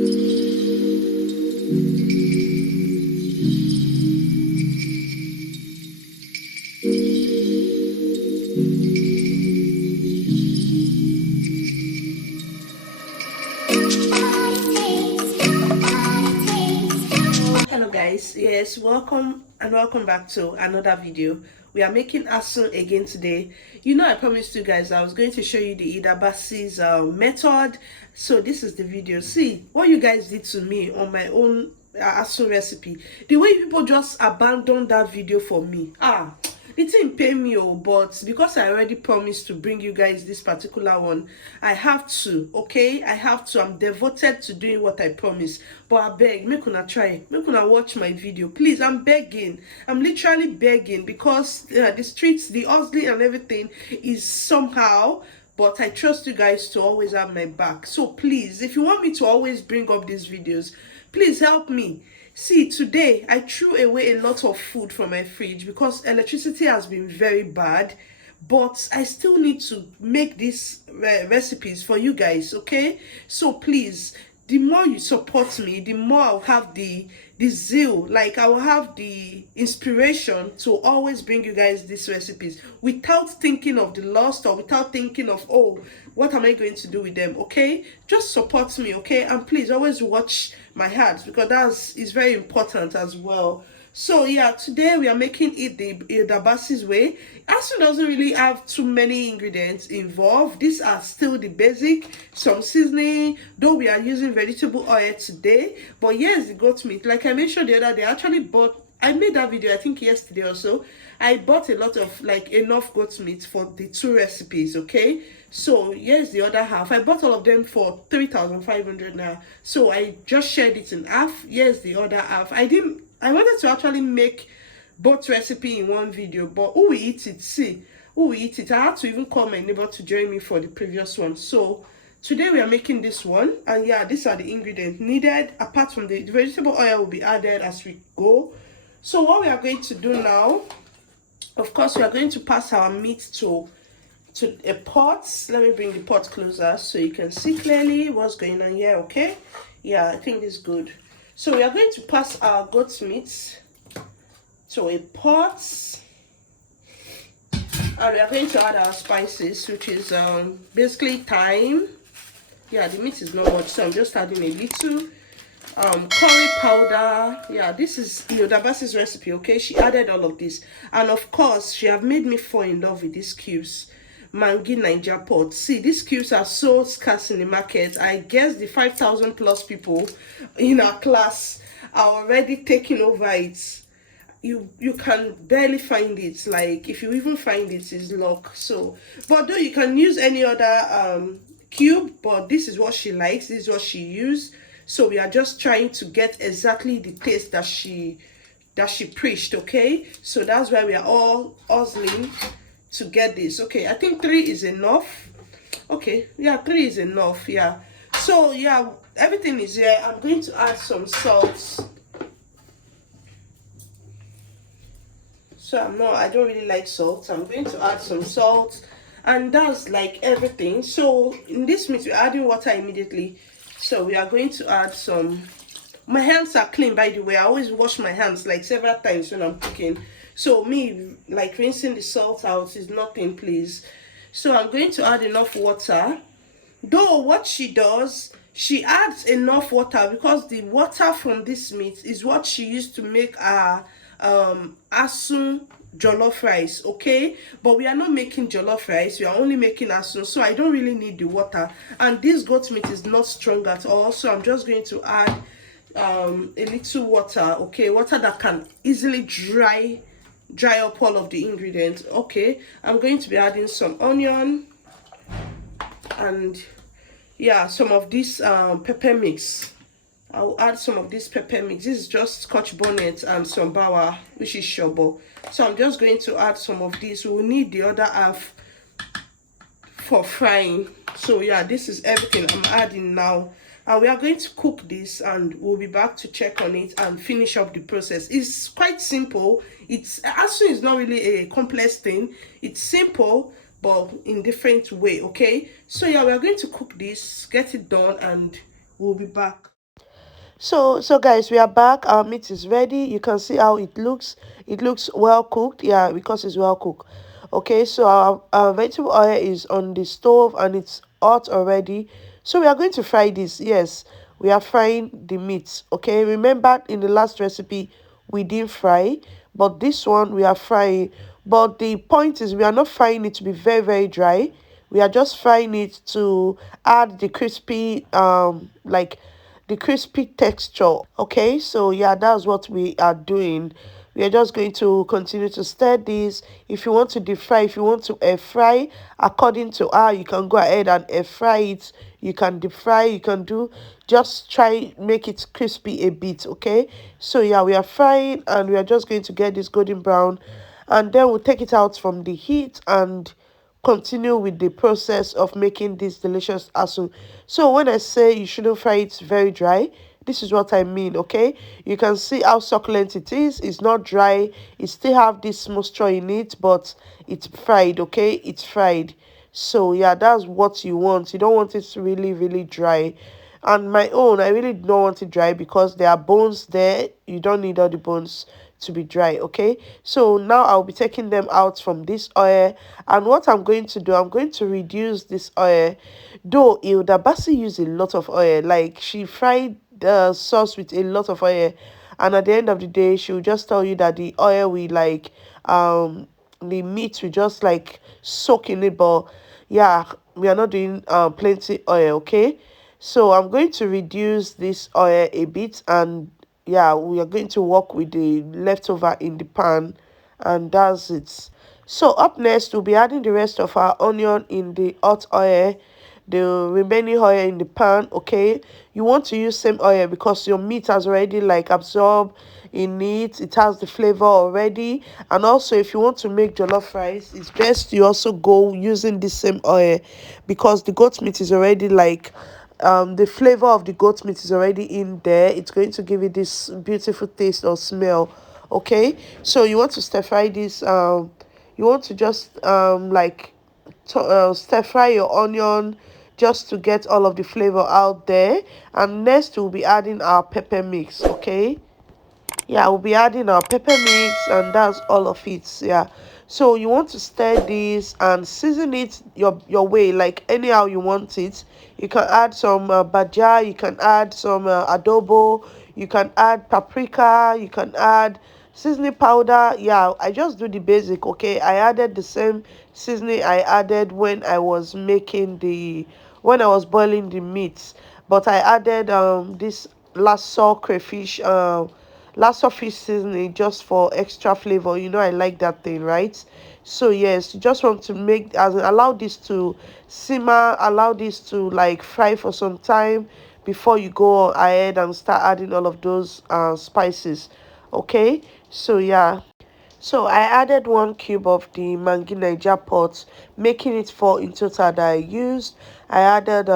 Hello guys, yes, welcome and welcome back to another video. We are making ASUN again today. You know, I promised you guys I was going to show you the baci's method. So this is the video. See what you guys did to me on my own ASUN recipe. The way people just abandoned that video for me. It didn't pay me, but because I already promised to bring you guys this particular one, I have to, okay? I have to. I'm devoted to doing what I promised. But I beg, make una try, make una watch my video, please. I'm begging. I'm literally begging because the streets, the hustling and everything is somehow. But I trust you guys to always have my back. So please, if you want me to always bring up these videos, please help me. See, today I threw away a lot of food from my fridge because electricity has been very bad, but I still need to make these recipes for you guys, okay? So please, the more you support me, the more I'll have the zeal, like I will have the inspiration to always bring you guys these recipes without thinking of the lost or without thinking of, oh, what am I going to do with them, okay? Just support me, okay? And please always watch my ads because is very important as well. So yeah, today we are making it the baci's way. ASUN doesn't really have too many ingredients involved. These are still the basic, some seasoning, though we are using vegetable oil today. But here's the goat meat. Like I mentioned the other day, I made that video I think yesterday or so. I bought a lot of, like, enough goat meat for the two recipes, okay? So here's the other half. I bought all of them for 3,500 now. So I just shared it in half. Here's the other half. I wanted to actually make both recipe in one video, but who will eat it? See, who will eat it? I had to even call my neighbor to join me for the previous one. So today we are making this one, and yeah, these are the ingredients needed. Apart from the vegetable oil will be added as we go. So what we are going to do now, of course, we are going to pass our meat to a pot. Let me bring the pot closer so you can see clearly what's going on here, okay? Yeah, I think this is good. So we are going to pass our goat meat to a pot, and we are going to add our spices, which is basically thyme. Yeah, the meat is not much, so I'm just adding a little curry powder. Yeah, this is Hilda baci's recipe, okay? She added all of this, and of course she have made me fall in love with these cubes. Mangi Niger pot. See, these cubes are so scarce in the market. I guess the 5,000 plus people in our class are already taking over it. You can barely find it. Like, if you even find it, it's luck. So, but though you can use any other cube, but this is what she likes, this is what she used. So we are just trying to get exactly the taste that she preached, okay? So that's why we are all hustling to get this. Okay, I think 3 is enough. Okay, yeah, 3 is enough. Yeah, so yeah, everything is here. I'm going to add some salt. So I don't really like salt. I'm going to add some salt, and that's like everything. So in this meat, we're adding water immediately. So we are going to add some. My hands are clean, by the way. I always wash my hands like several times when I'm cooking. So me, like, rinsing the salt out is nothing, please. So I'm going to add enough water. Though what she does, she adds enough water because the water from this meat is what she used to make our ASUN jollof rice, okay? But we are not making jollof rice, we are only making ASUN, so I don't really need the water. And this goat meat is not strong at all, so I'm just going to add a little water, okay? Water that can easily dry up all of the ingredients. Okay, I'm going to be adding some onion and yeah, some of this pepper mix. I'll add some of this pepper mix. This is just scotch bonnet and some bawa, which is shobo. So I'm just going to add some of this. We'll need the other half for frying. So yeah, this is everything I'm adding now, and we are going to cook this, and we'll be back to check on it and finish up the process. It's quite simple. It's actually, it's not really a complex thing. It's simple but in different way, okay? So yeah, we are going to cook this, get it done, and we'll be back. So guys, we are back. Our meat is ready. You can see how it looks. It looks well cooked. Yeah, because it's well cooked. Okay, so our vegetable oil is on the stove and it's hot already. So we are going to fry this. Yes, we are frying the meat. Okay, remember in the last recipe we didn't fry, but this one we are frying. But the point is we are not frying it to be very, very dry. We are just frying it to add the crispy like the crispy texture. Okay, so yeah, that's what we are doing. We are just going to continue to stir this. If you want to deep fry, if you want to air fry, according to how you can go ahead and air fry it. You can deep fry, you can do, just try make it crispy a bit. Okay, so yeah, we are frying and we are just going to get this golden brown, and then we'll take it out from the heat and continue with the process of making this delicious asu. So when I say you shouldn't fry it very dry, this is what I mean. Okay, you can see how succulent it is. It's not dry, it still have this moisture in it, but it's fried. Okay, it's fried. So yeah, that's what you want. You don't want it really, really dry. And my own, I really don't want it dry because there are bones there. You don't need all the bones to be dry. Okay, so now I'll be taking them out from this oil, and what I'm going to do, I'm going to reduce this oil. Though Hilda Basi used a lot of oil, like she fried the sauce with a lot of oil, and at the end of the day she will just tell you that the oil we like the meat we just like soak in it. But yeah, we are not doing plenty oil. Okay, so I'm going to reduce this oil a bit, and yeah, we are going to work with the leftover in the pan, and that's it. So up next we'll be adding the rest of our onion in the hot oil, the remaining oil in the pan. Okay, you want to use same oil because your meat has already like absorbed in it, it has the flavor already. And also if you want to make jollof rice, it's best you also go using the same oil because the goat meat is already like the flavor of the goat meat is already in there. It's going to give it this beautiful taste or smell. Okay, so you want to stir fry this. You want to just like stir fry your onion just to get all of the flavor out there. And next we'll be adding our pepper mix. Okay, yeah, we'll be adding our pepper mix, and that's all of it. Yeah, so you want to stir this and season it your way, like anyhow you want it. You can add some baja, you can add some adobo, you can add paprika, you can add seasoning powder. Yeah, I just do the basic. Okay, I added the same seasoning I added when I was making the when I was boiling the meat, but I added this lasso crayfish lasso fish seasoning just for extra flavor. You know I like that thing, right? So yes, you just want to make as allow this to simmer, allow this to like fry for some time before you go ahead and start adding all of those spices. Okay, so yeah, so I added 1 cube of the Mangi Niger pot, making it 4 in total that I used. I added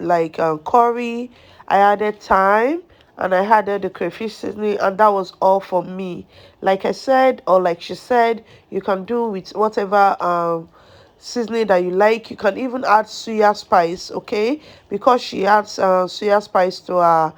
like curry, I added thyme, and I added the crayfish seasoning, and that was all for me. Like I said, or like she said, you can do with whatever seasoning that you like. You can even add suya spice. Okay, because she adds suya spice to her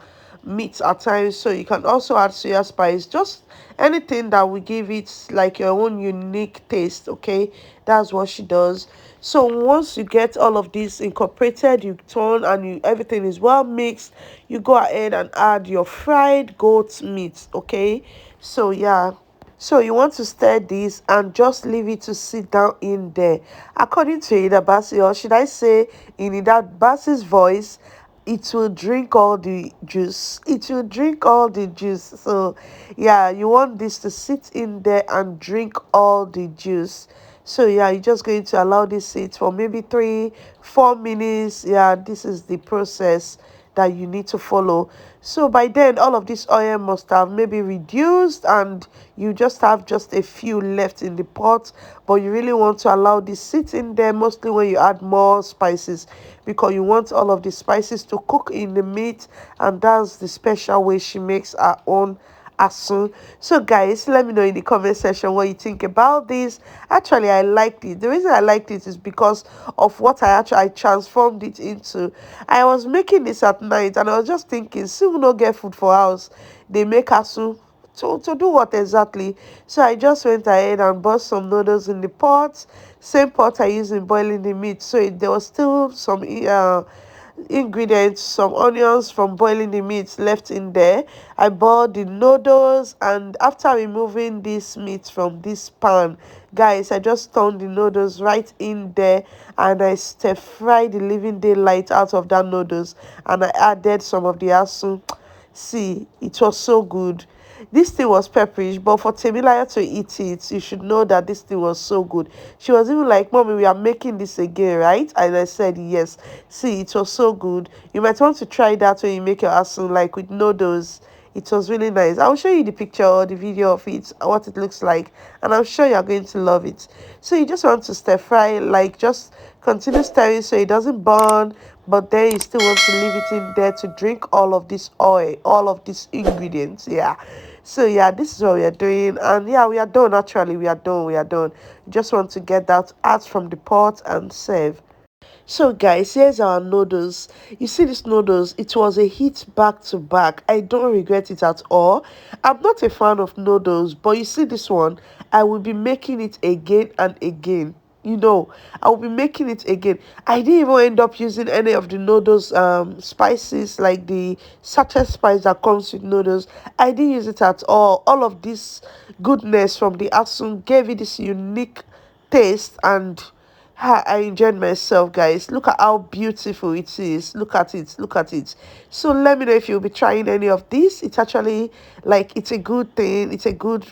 meat at times, so you can also add soya spice, just anything that will give it like your own unique taste. Okay, that's what she does. So once you get all of this incorporated, you turn and you everything is well mixed, you go ahead and add your fried goat meat. Okay, so yeah, so you want to stir this and just leave it to sit down in there. According to Ida Basi, or should I say in Ida Basi's voice, it will drink all the juice. It will drink all the juice. So yeah, you want this to sit in there and drink all the juice. So yeah, you're just going to allow this sit for maybe 3 4 minutes. Yeah, this is the process that you need to follow. So by then all of this oil must have maybe reduced and you just have just a few left in the pot, but you really want to allow this sit in there mostly when you add more spices, because you want all of the spices to cook in the meat, and that's the special way she makes her own ASUN. So guys, let me know in the comment section what you think about this. Actually, I liked it. The reason I liked it is because of what I transformed it into. I was making this at night and I was just thinking, see, we no get food for house, they make ASUN. To do what exactly? So I just went ahead and bought some noodles in the pot, same pot I used in boiling the meat. So there was still some ingredients, some onions from boiling the meat left in there. I bought the noodles, and after removing this meat from this pan, guys, I just turned the noodles right in there and I stir fried the living daylight out of that noodles, and I added some of the asun. See, it was so good. This thing was pepperish, but for Temilaya to eat it, you should know that this thing was so good. She was even like, Mommy, we are making this again, right? And I said, yes. See, it was so good. You might want to try that when you make your asun, like with noodles. It was really nice. I'll show you the picture or the video of it, what it looks like, and I'm sure you're going to love it. So you just want to stir fry, like just continue stirring so it doesn't burn, but then you still want to leave it in there to drink all of this oil, all of these ingredients. Yeah. So yeah, this is what we are doing, and yeah, we are done. Actually, we are done. Just want to get that out from the pot and serve. So guys, here's our noodles. You see this noodles, it was a hit back to back. I don't regret it at all. I'm not a fan of noodles, but you see this one, I will be making it again and again. You know, I will be making it again. I didn't even end up using any of the noodles spices, like the sachet spice that comes with noodles. I didn't use it at all of this goodness from the asun gave it this unique taste, and I enjoyed myself, guys. Look at how beautiful it is. Look at it. Look at it. So let me know if you'll be trying any of this. It's actually like it's a good thing. It's a good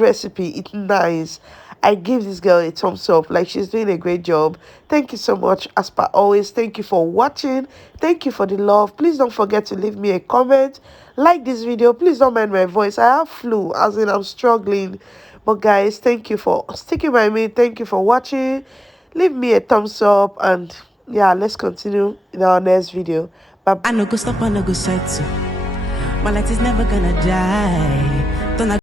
recipe. It's nice. I give this girl a thumbs up. Like, she's doing a great job. Thank you so much. As per always, thank you for watching. Thank you for the love. Please don't forget to leave me a comment. Like this video. Please don't mind my voice. I have flu, as in I'm struggling. But guys, thank you for sticking by me. Thank you for watching. Leave me a thumbs up, and yeah, let's continue in our next video. Bye. I no go stop, I no go settle. My light is never gonna die.